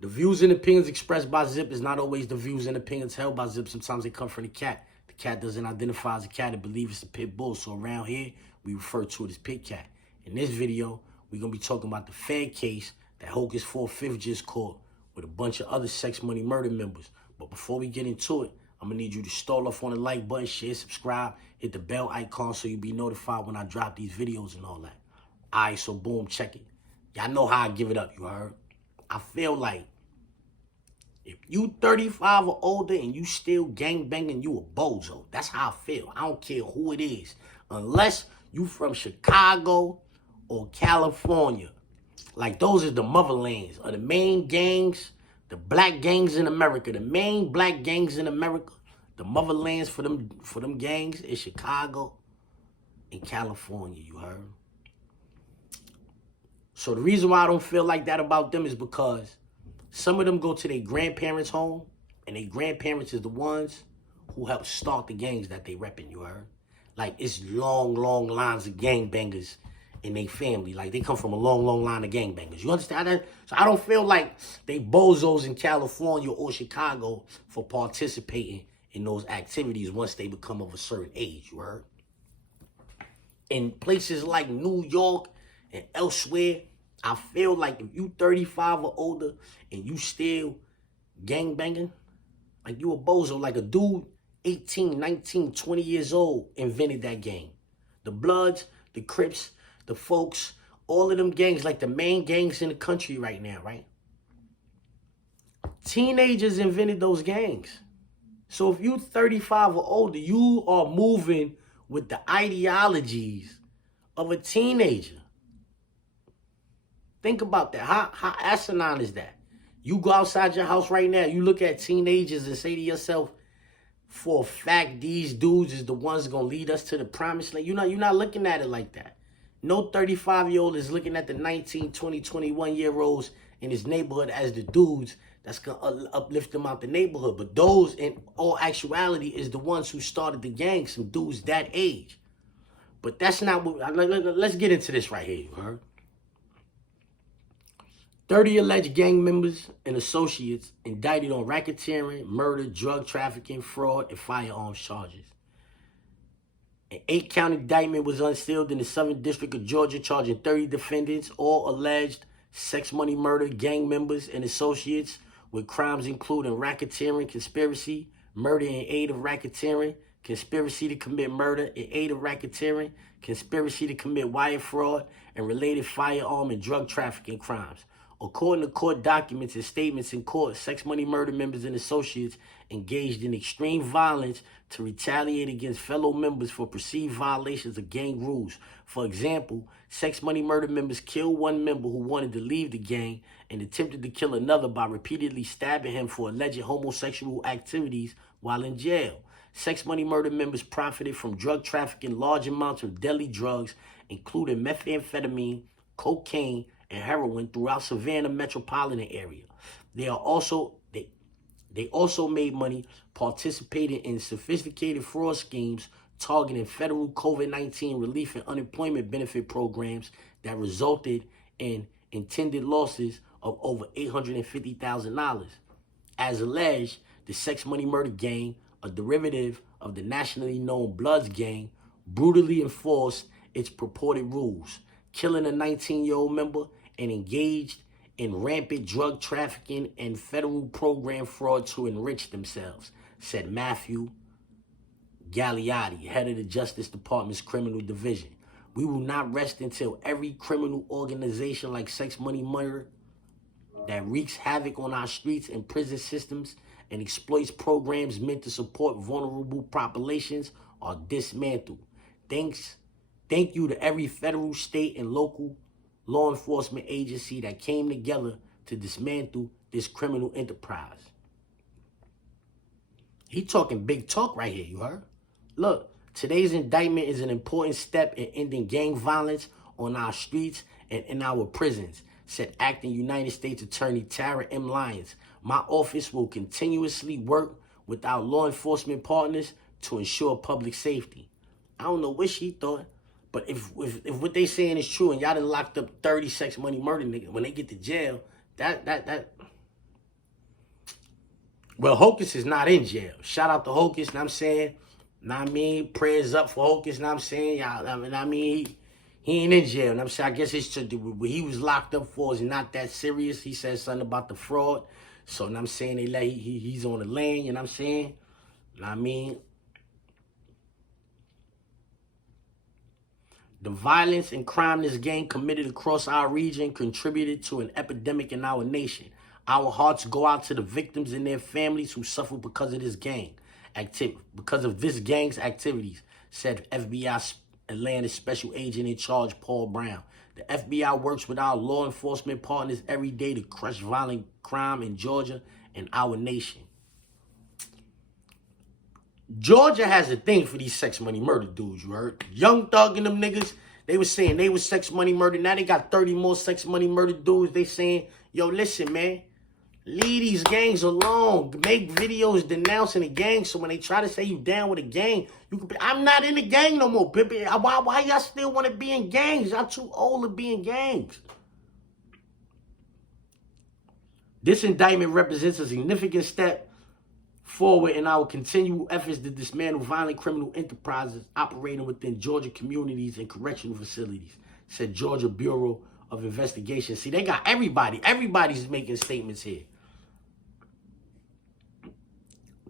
The views and opinions expressed by Zip is not always the views and opinions held by Zip. Sometimes they come from the cat. The cat doesn't identify as a cat and believes it's a pit bull. So around here, we refer to it as pit cat. In this video, we're going to be talking about the Fed case that Hocus 4/5 just caught with a bunch of other Sex Money Murder members. But before we get into it, I'm going to need you to stall off on the like button, share, subscribe, hit the bell icon so you'll be notified when I drop these videos and all that. All right, so boom, check it. Y'all know how I give it up, you heard? I feel like if you 35 or older and you still gangbanging, you a bozo. That's how I feel. I don't care who it is. Unless you from Chicago or California. Like those are the motherlands of the main gangs, the black gangs in America. The main black gangs in America, the motherlands for them gangs is Chicago and California, you heard? So the reason why I don't feel like that about them is because some of them go to their grandparents' home, and their grandparents is the ones who helped start the gangs that they repping, you heard? Like, it's long lines of gangbangers in their family. Like, they come from a long line of gangbangers. You understand that? So I don't feel like they bozos in California or Chicago for participating in those activities once they become of a certain age, you heard? In places like New York and elsewhere, I feel like if you 35 or older and you still gangbanging, like you a bozo, like a dude 18, 19, 20 years old invented that gang. The Bloods, the Crips, the Folks, all of them gangs, like the main gangs in the country right now, right? Teenagers invented those gangs. So if you 35 or older, you are moving with the ideologies of a teenager. Think about that. How asinine is that? You go outside your house right now, you look at teenagers and say to yourself, for a fact, these dudes is the ones going to lead us to the promised land. You're not looking at it like that. No 35-year-old is looking at the 19, 20, 21-year-olds in his neighborhood as the dudes that's going to uplift them out the neighborhood. But those, in all actuality, is the ones who started the gang, some dudes that age. But that's not what... Let's get into this right here, you heard? 30 alleged gang members and associates indicted on racketeering, murder, drug trafficking, fraud, and firearms charges. An 8-count indictment was unsealed in the Southern District of Georgia, charging 30 defendants, all alleged sex money murder gang members and associates with crimes including racketeering, conspiracy, murder in aid of racketeering, conspiracy to commit murder in aid of racketeering, conspiracy to commit wire fraud, and related firearm and drug trafficking crimes. According to court documents and statements in court, sex money murder members and associates engaged in extreme violence to retaliate against fellow members for perceived violations of gang rules. For example, sex money murder members killed one member who wanted to leave the gang and attempted to kill another by repeatedly stabbing him for alleged homosexual activities while in jail. Sex money murder members profited from drug trafficking large amounts of deadly drugs, including methamphetamine, cocaine, and heroin throughout Savannah metropolitan area. They also made money participating in sophisticated fraud schemes targeting federal COVID-19 relief and unemployment benefit programs that resulted in intended losses of over $850,000. As alleged, the sex money murder gang, a derivative of the nationally known Bloods gang, brutally enforced its purported rules, killing a 19-year-old member and engaged in rampant drug trafficking and federal program fraud to enrich themselves, said Matthew Gagliotti, head of the Justice Department's Criminal Division. We will not rest until every criminal organization like sex money murder that wreaks havoc on our streets and prison systems and exploits programs meant to support vulnerable populations are dismantled. Thank you to every federal, state, and local law enforcement agency that came together to dismantle this criminal enterprise. He talking big talk right here, you heard? Look, today's indictment is an important step in ending gang violence on our streets and in our prisons, said acting United States Attorney Tara M. Lyons. My office will continuously work with our law enforcement partners to ensure public safety. I don't know what she thought, but if what they saying is true and y'all done locked up 30 sex money murder niggas, when they get to jail, that Well, Hocus is not in jail. Shout out to Hocus, know what I'm saying? Know what I mean? Prayers up for Hocus, know what I'm saying? I mean, he ain't in jail. Know what I'm saying? I guess it's what he was locked up for is not that serious. He said something about the fraud. So, know what I'm saying? They let he's on the lane, you know what I'm saying? Know what I mean? The violence and crime this gang committed across our region contributed to an epidemic in our nation. Our hearts go out to the victims and their families who suffer because of this gang because of this gang's activities, said FBI Atlanta Special Agent in Charge Paul Brown. The FBI works with our law enforcement partners every day to crush violent crime in Georgia and our nation. Georgia has a thing for these sex, money, murder dudes, you heard? Young Thug and them niggas, they was saying they was sex, money, murder. Now they got 30 more sex, money, murder dudes. They saying, yo, listen, man, leave these gangs alone. Make videos denouncing the gang so when they try to say you down with a gang, you can be, I'm not in the gang no more, baby. Why y'all still want to be in gangs? Y'all too old to be in gangs. This indictment represents a significant step forward in our continual efforts to dismantle violent criminal enterprises operating within Georgia communities and correctional facilities, said Georgia Bureau of Investigation. See, they got everybody. Everybody's making statements here.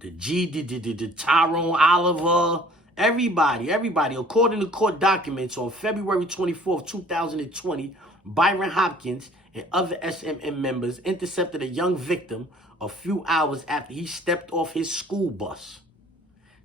The Tyrone Oliver, everybody. According to court documents, on February 24th, 2020, Byron Hopkins and other SMM members intercepted a young victim a few hours after he stepped off his school bus.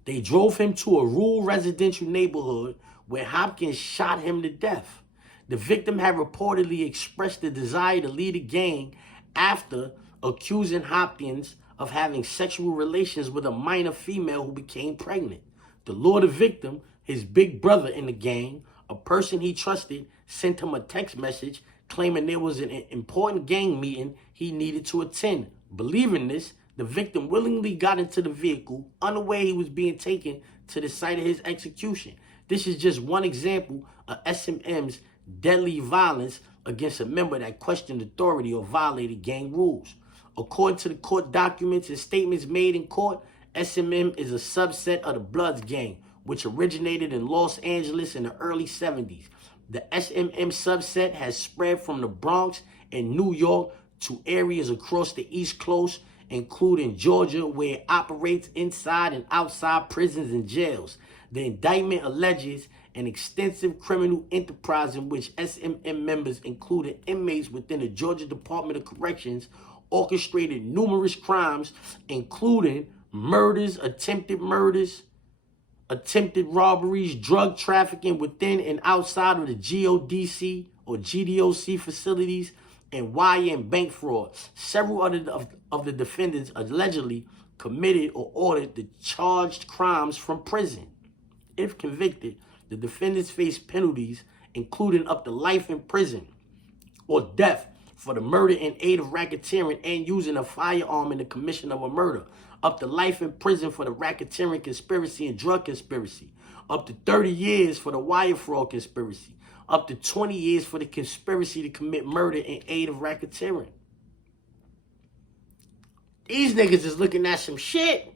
They drove him to a rural residential neighborhood where Hopkins shot him to death. The victim had reportedly expressed the desire to lead a gang after accusing Hopkins of having sexual relations with a minor female who became pregnant. The lured victim, his big brother in the gang, a person he trusted, sent him a text message claiming there was an important gang meeting he needed to attend. Believing this, the victim willingly got into the vehicle, unaware he was being taken to the site of his execution. This is just one example of SMM's deadly violence against a member that questioned authority or violated gang rules. According to the court documents and statements made in court, SMM is a subset of the Bloods gang, which originated in Los Angeles in the early 70s. The SMM subset has spread from the Bronx and New York to areas across the East Coast, including Georgia, where it operates inside and outside prisons and jails. The indictment alleges an extensive criminal enterprise in which SMM members, including inmates within the Georgia Department of Corrections, orchestrated numerous crimes, including murders, attempted robberies, drug trafficking within and outside of the GODC or GDOC facilities, and wire and bank fraud. Several of the defendants allegedly committed or ordered the charged crimes from prison. If convicted, the defendants face penalties including up to life in prison or death for the murder in aid of racketeering and using a firearm in the commission of a murder, up to life in prison for the racketeering conspiracy and drug conspiracy, up to 30 years for the wire fraud conspiracy, up to 20 years for the conspiracy to commit murder in aid of racketeering. These niggas is looking at some shit.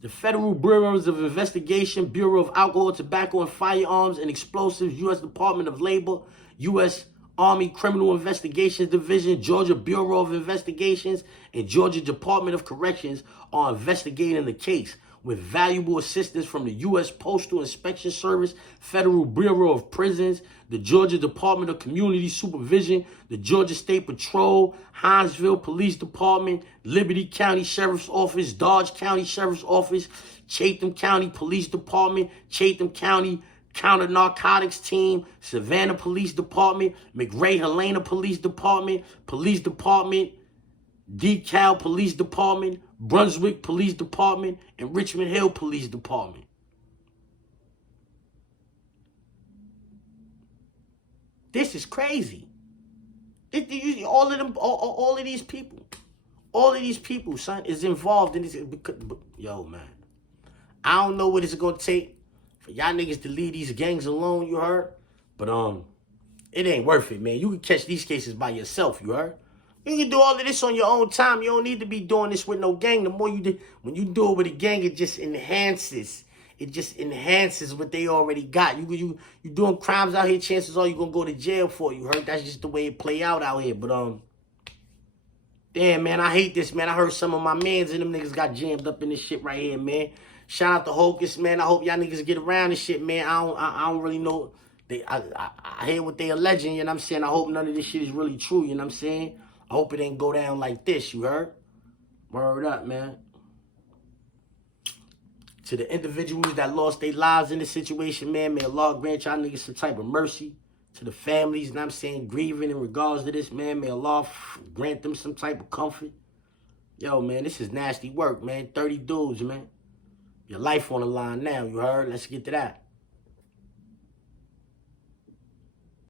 The Federal Bureaus of Investigation, Bureau of Alcohol, Tobacco, and Firearms and Explosives, U.S. Department of Labor, U.S. Army Criminal Investigations Division, Georgia Bureau of Investigations, and Georgia Department of Corrections are investigating the case with valuable assistance from the U.S. Postal Inspection Service, Federal Bureau of Prisons, the Georgia Department of Community Supervision, the Georgia State Patrol, Hinesville Police Department, Liberty County Sheriff's Office, Dodge County Sheriff's Office, Chatham County Police Department, Chatham County Counter-Narcotics Team, Savannah Police Department, McRae-Helena Police Department, DeKalb Police Department, Brunswick Police Department, and Richmond Hill Police Department. This is crazy. All of these people, son, is involved in this. Yo, man, I don't know what it's gonna take for y'all niggas to leave these gangs alone, you heard? But it ain't worth it, man. You can catch these cases by yourself, you heard? You can do all of this on your own time. You don't need to be doing this with no gang. The more you do, when you do it with a gang, it just enhances. It just enhances what they already got. You doing crimes out here, chances are you gonna go to jail for it. You heard? That's just the way it play out here. But damn, man, I hate this, man. I heard some of my mans and them niggas got jammed up in this shit right here, man. Shout out to Hocus, man. I hope y'all niggas get around this shit, man. I don't really know. I hear what they alleging, you know what I'm saying? I hope none of this shit is really true, you know what I'm saying? I hope it ain't go down like this, you heard? Word up, man. To the individuals that lost their lives in this situation, man, may Allah grant y'all niggas some type of mercy. To the families, you know what I'm saying, grieving in regards to this, man, may Allah grant them some type of comfort. Yo, man, this is nasty work, man. 30 dudes, man. Your life on the line now, you heard? Let's get to that.